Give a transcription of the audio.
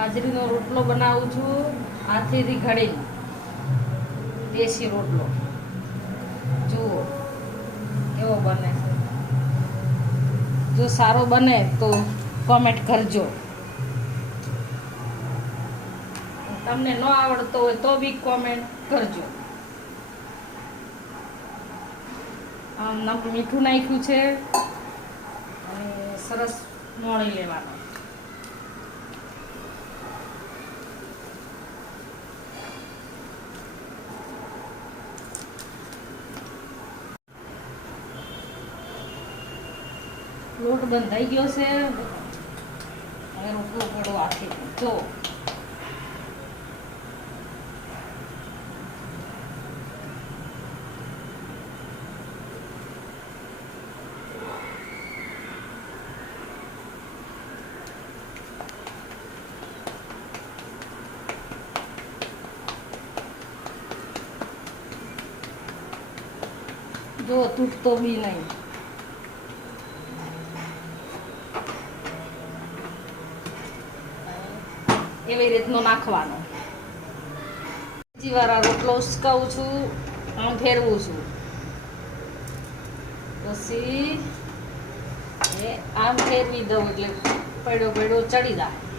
બાજરીનો રોટલો બનાવું છું. હાથેથી ઘડી દેશી રોટલો. જુઓ, કેવો બને છે. જો સારો બને તો કોમેન્ટ કરજો. તમને ન આવડતો હોય તો બી કોમેન્ટ કરજો. આમ નમ- મીઠું નાખ્યું છે. અને સરસ મોળી લેવાનું. લોટ બંધાઈ ગયો છે. હવે રોટલો પડો જો. જો તૂટતો બી નહીં. એવી રીતનો નાખવાનો. બીજીવાળા રોટલો ઉસકાવું છું આમ ફેરવું છું. પછી આમ ફેરવી દઉં એટલે પડ્યો પડ્યો ચડી જાય.